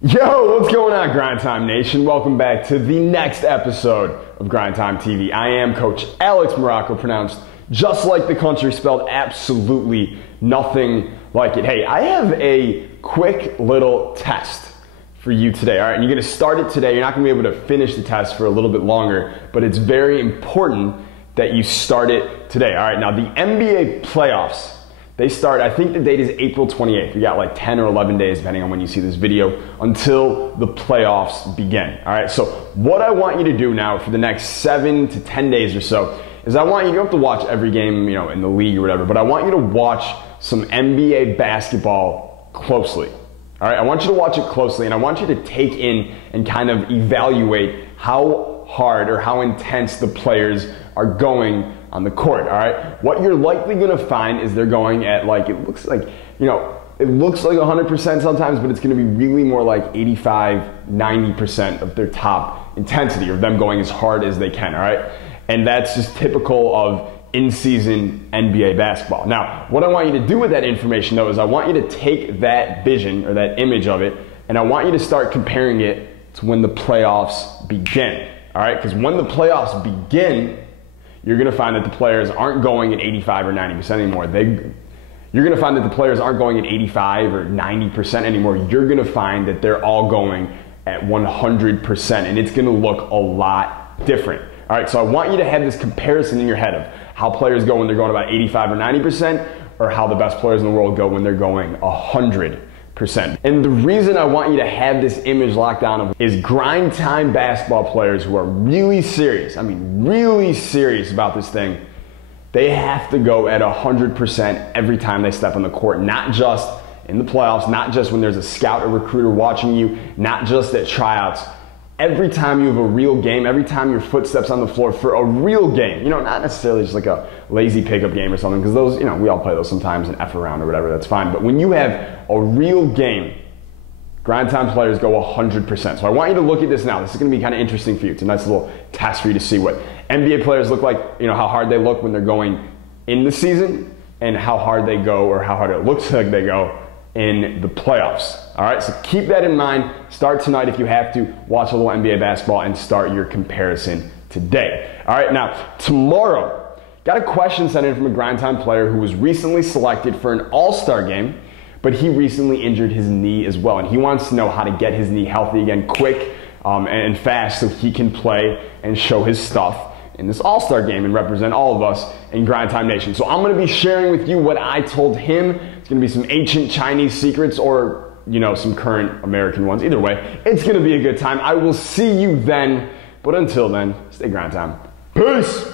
Yo, what's going on, Grind Time Nation? Welcome back to the next episode of Grind Time TV. I am Coach Alex Maroko, pronounced just like the country, spelled absolutely nothing like it. Hey, I have a quick little test for you today, all right? And you're gonna start it today. You're not gonna be able to finish the test for a little bit longer, but it's very important that you start it today, all right? Now, the NBA playoffs, they start, I think the date is April 28th. We got like 10 or 11 days, depending on when you see this video, until the playoffs begin, all right? So what I want you to do now for the next 7 to 10 days or so is you don't have to watch every game, in the league or whatever, but I want you to watch some NBA basketball closely, all right? I want you to watch it closely, and I want you to take in and kind of evaluate how hard or how intense the players are going on the court, all right? What you're likely gonna find is they're going at it looks like 100% sometimes, but it's gonna be really more like 85, 90% of their top intensity, or them going as hard as they can, all right? And that's just typical of in-season NBA basketball. Now, what I want you to do with that information though is I want you to take that vision or that image of it, and I want you to start comparing it to when the playoffs begin, all right? Because when the playoffs begin, you're going to find that the players aren't going at 85 or 90% anymore. You're going to find that the players aren't going at 85 or 90% anymore. You're going to find that they're all going at 100%, and it's going to look a lot different. All right, so I want you to have this comparison in your head of how players go when they're going about 85 or 90%, or how the best players in the world go when they're going 100%. And the reason I want you to have this image locked down is grind time basketball players who are really serious, really serious about this thing, they have to go at 100% every time they step on the court, not just in the playoffs, not just when there's a scout or recruiter watching you, not just at tryouts. Every time you have a real game, every time your foot steps on the floor for a real game, not necessarily just like a lazy pickup game or something, because those, we all play those sometimes and F around or whatever, that's fine. But when you have a real game, grind time players go 100%. So I want you to look at this now. This is going to be kind of interesting for you. It's a nice little test for you to see what NBA players look like, how hard they look when they're going in the season, and how hard they go, or how hard it looks like they go in the playoffs. All right, so keep that in mind. Start tonight if you have to. Watch a little NBA basketball and start your comparison today. All right, now tomorrow, got a question sent in from a grind time player who was recently selected for an all-star game, but he recently injured his knee as well, and he wants to know how to get his knee healthy again quick and fast so he can play and show his stuff in this all-star game and represent all of us in Grind Time Nation. So I'm gonna be sharing with you what I told him. It's gonna be some ancient Chinese secrets or, some current American ones. Either way, it's gonna be a good time. I will see you then, but until then, stay Grind Time. Peace!